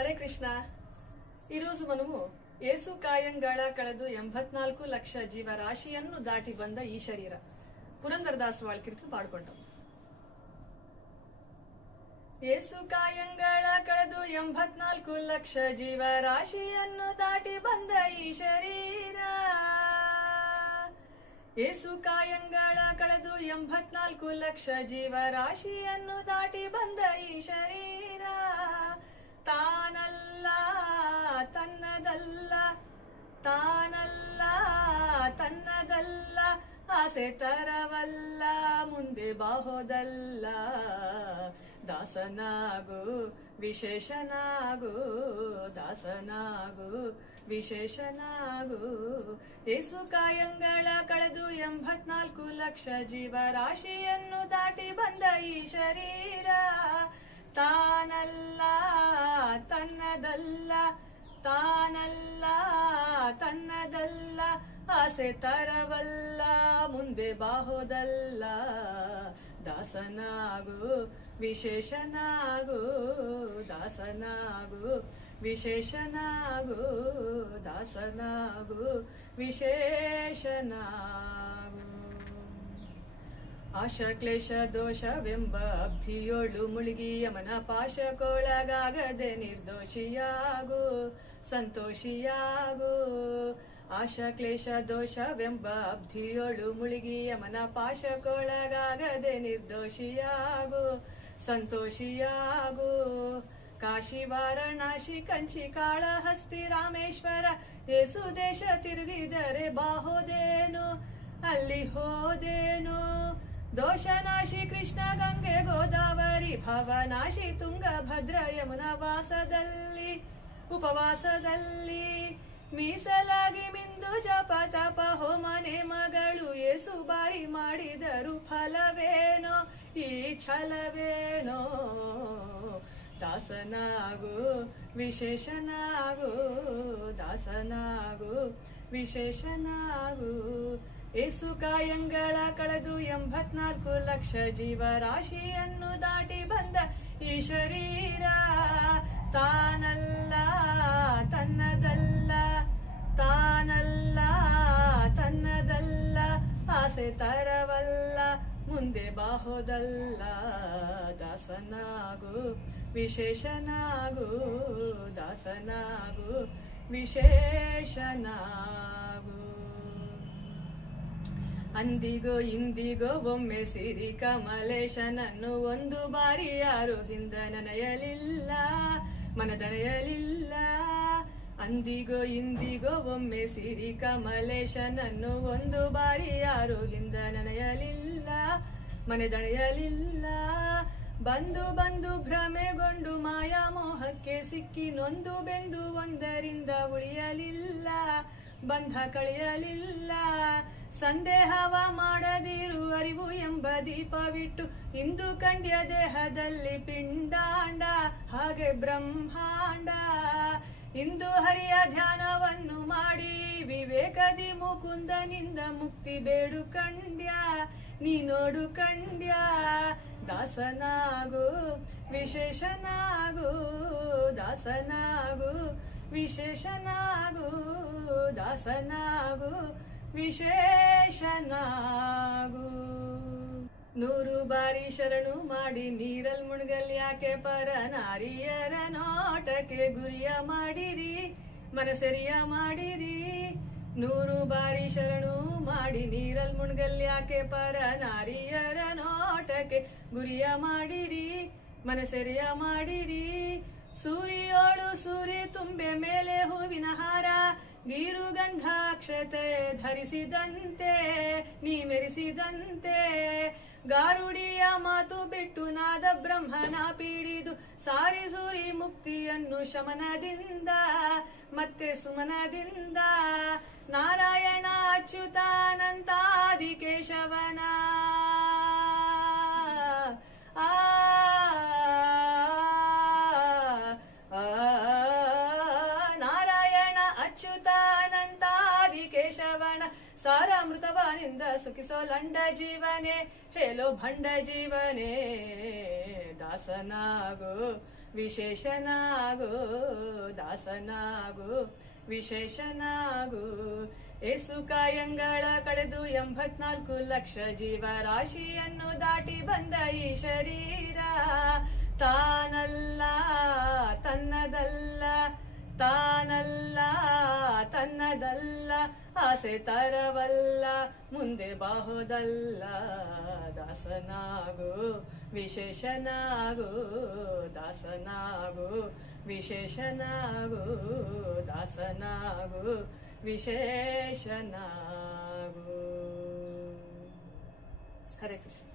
హరే కృష్ణ. ఈరోజు మనము ఏసు కాయంగాళ కಳೆದು 84 ಲಕ್ಷ ಜೀವರಾಶಿಯನ್ನು ದಾಟಿ ಬಂದ ಈ ಶರೀರ ಪುರಂದರದಾಸ್ వాళ్ళ ಕೀರ್ತನೆ ಪಾಡ್ಕೊಂಡಾಂ. ಏಸು ಕಾಯಂಗಾಳ ಕಳೆದು 84 ಲಕ್ಷ ಜೀವರಾಶಿಯನ್ನು ದಾಟಿ ಬಂದ ಈ ಶರೀರ. ಏಸು ಕಾಯಂಗಾಳ ಕಳೆದು 84 ಲಕ್ಷ ಜೀವರಾಶಿಯನ್ನು ದಾಟಿ ಬಂದ ಈ ಶರೀರ. ತಾನಲ್ಲ ತನ್ನದಲ್ಲ, ತಾನಲ್ಲ ತನ್ನದಲ್ಲ, ಆಸೆ ತರವಲ್ಲ, ಮುಂದೆ ಬಾಹೋದಲ್ಲ. ದಾಸನಾಗು ವಿಶೇಷನಾಗು, ದಾಸನಾಗು ವಿಶೇಷನಾಗು. ಏಸು ಕಾಯಂಗಳ ಕಳೆದು 84 ಲಕ್ಷ ಜೀವರಾಶಿಯನ್ನು ದಾಟಿ ಬಂದ ಈ ಶರೀರ. ತಾನಲ್ಲ ತನ್ನದಲ್ಲ, ತಾನಲ್ಲ ತನ್ನದಲ್ಲ, ಆಸೆ ತರವಲ್ಲ, ಮುಂದೆ ಬಾಹೋದಲ್ಲ. ದಾಸನಾಗು ವಿಶೇಷನಾಗು, ದಾಸನಾಗು ವಿಶೇಷನಾಗು, ದಾಸನಾಗು ವಿಶೇಷನಾಗು. ಆಶ ಕ್ಲೇಶ ದೋಷವೆಂಬ ಅಬ್ಧಿಯೋಳು ಮುಳುಗಿ ಯಮನ ಪಾಶಕ್ಕೊಳಗಾಗದೆ ನಿರ್ದೋಷಿಯಾಗು, ಸಂತೋಷಿಯಾಗು. ಆಶ ಕ್ಲೇಶ ದೋಷವೆಂಬ ಅಬ್ಧಿಯೋಳು ಮುಳುಗಿ ಯಮನ ಪಾಶಕ್ಕೊಳಗಾಗದೆ ನಿರ್ದೋಷಿಯಾಗು, ಸಂತೋಷಿಯಾಗು. ಕಾಶಿ ವಾರಣಾಸಿ ಕಂಚಿ ಕಾಳಹಸ್ತಿ ರಾಮೇಶ್ವರ ಏಸು ದೇಶ ತಿರುಗಿದರೆ ಬಾಹೋದೇನು, ಅಲ್ಲಿ ಹೋದೇನು. ದೋಷನಾಶಿ ಕೃಷ್ಣ ಗಂಗೆ ಗೋದಾವರಿ ಭವನಾಶಿ ತುಂಗಭದ್ರ ಯಮುನ ವಾಸದಲ್ಲಿ ಉಪವಾಸದಲ್ಲಿ ಮೀಸಲಾಗಿ ಮಿಂದು ಜಪ ತಪ ಹೋಮನೆ ಮಗಳು ಏಸು ಬಾರಿ ಮಾಡಿದರು ಫಲವೇನೋ ಈ ಛಲವೇನೋ. ದಾಸನಾಗು ವಿಶೇಷನಾಗು, ದಾಸನಾಗು ವಿಶೇಷನಾಗು. ಏಸು ಕಾಯಂಗಳ ಕಳೆದು 84 ಲಕ್ಷ ಜೀವರಾಶಿಯನ್ನು ದಾಟಿ ಬಂದ ಈ ಶರೀರ. ತಾನಲ್ಲ ತನ್ನದಲ್ಲ, ತಾನಲ್ಲ ತನ್ನದಲ್ಲ, ಆಸೆ ತರವಲ್ಲ, ಮುಂದೆ ಬಾಹೋದಲ್ಲ. ದಾಸನಾಗು ವಿಶೇಷನಾಗು, ದಾಸನಾಗು ವಿಶೇಷನಾಗು. ಅಂದಿಗೋ ಇಂದಿಗೋ ಒಮ್ಮೆ ಸಿರಿ ಕಮಲೇಶನನ್ನು ಒಂದು ಬಾರಿ ಯಾರು ಹಿಂದ ನೆನೆಯಲಿಲ್ಲ, ಮನದನೆಯಲಿಲ್ಲ. ಅಂದಿಗೋ ಇಂದಿಗೋ ಒಮ್ಮೆ ಸಿರಿ ಕಮಲೇಶನನ್ನು ಒಂದು ಬಾರಿ ಯಾರು ಹಿಂದ ನೆನೆಯಲಿಲ್ಲ, ಮನೆದಳೆಯಲಿಲ್ಲ. ಬಂದು ಬಂದು ಭ್ರಮೆಗೊಂಡು ಮಾಯಾ ಮೋಹಕ್ಕೆ ಸಿಕ್ಕಿ ನೊಂದು ಬೆಂದು ಒಂದರಿಂದ ಉಳಿಯಲಿಲ್ಲ, ಬಂಧ ಕಳೆಯಲಿಲ್ಲ. ಸಂದೇಹವ ಮಾಡದಿರು ಅರಿವು ಎಂಬ ದೀಪವಿಟ್ಟು ಇಂದು ಕಂಡ್ಯ ದೇಹದಲ್ಲಿ ಪಿಂಡಾಂಡ ಹಾಗೆ ಬ್ರಹ್ಮಾಂಡ. ಇಂದು ಹರಿಯ ಧ್ಯಾನವನ್ನು ಮಾಡಿ ವಿವೇಕದಿ ಮುಕುಂದನಿಂದ ಮುಕ್ತಿ ಬೇಡು ಕಂಡ್ಯ, ನೀ ನೋಡು ಕಂಡ್ಯ. ದಾಸನಾಗು ವಿಶೇಷನಾಗು, ದಾಸನಾಗು ವಿಶೇಷನಾಗು, ದಾಸನಾಗು ವಿಶೇಷನಾಗು. 100 ಬಾರಿ ಶರಣು ಮಾಡಿ ನೀರಲ್ ಮುಣಗಲ್ ಯಾಕೆ ಪರ ನಾರಿಯರ ನೋಟಕ್ಕೆ ಗುರಿಯ ಮಾಡಿರಿ, ಮನಸೆರಿಯ ಮಾಡಿರಿ. 100 ಬಾರಿ ಶರಣು ಮಾಡಿ ನೀರಲ್ ಮುಣಗಲ್ ಯಾಕೆ ಪರ ನಾರಿಯರ ನೋಟಕ್ಕೆ ಗುರಿಯ ಮಾಡಿರಿ, ಮನಸೆರಿಯ ಮಾಡಿರಿ. ಸೂರ್ಯೋಳು ಸೂರಿ ತುಂಬೆ ಮೇಲೆ ಹೂವಿನ ಹಾರ, ನೀರು ಗಂಧಾಕ್ಷತೆ ಧರಿಸಿದಂತೆ ನೀ ಮೆರೆಸಿದಂತೆ. ಗಾರುಡಿಯ ಮಾತು ಬಿಟ್ಟು ನಾದ ಬ್ರಹ್ಮನ ಪೀಡಿದು ಸಾರಿ ಸೂರಿ ಮುಕ್ತಿಯನ್ನು ಶಮನದಿಂದ ಮತ್ತೆ ಸುಮನದಿಂದ. ನಾರಾಯಣ ಅಚ್ಯುತಾನಂತಾದಿ ಕೇಶವನ ನಾರಾಯಣ ಅಚ್ಯುತಾನಂತಾದಿ ಕೇಶವನ ಸಾರಾಮೃತವಾನಿಂದ ಸುಖಿಸೋ ಲಂಡ ಜೀವನೆ, ಹೇಳೋ ಭಂಡ ಜೀವನೆ. ದಾಸನಾಗು ವಿಶೇಷನಾಗು ದಾಸನಾಗು ವಿಶೇಷನಾಗು. ಏಸು ಕಾಯಂಗಳ ಕಳೆದು 84 ಲಕ್ಷ ಜೀವರಾಶಿಯನ್ನು ದಾಟಿ ಬಂದ ಈ ಶರೀರ ತಾನಲ್ಲ ತನ್ನದಲ್ಲ, ತಾನಲ್ಲ ತನ್ನದಲ್ಲ, ಆಸೆ ತರವಲ್ಲ, ಮುಂದೆ ಬಾಹೋದಲ್ಲ. ದಾಸನಾಗು ವಿಶೇಷನಾಗು ದಾಸನಾಗು ವಿಶೇಷನಾಗು ದಾಸನಾಗು ವಿಶೇಷನಾಗು. ಹರೇ ಕೃಷ್ಣ.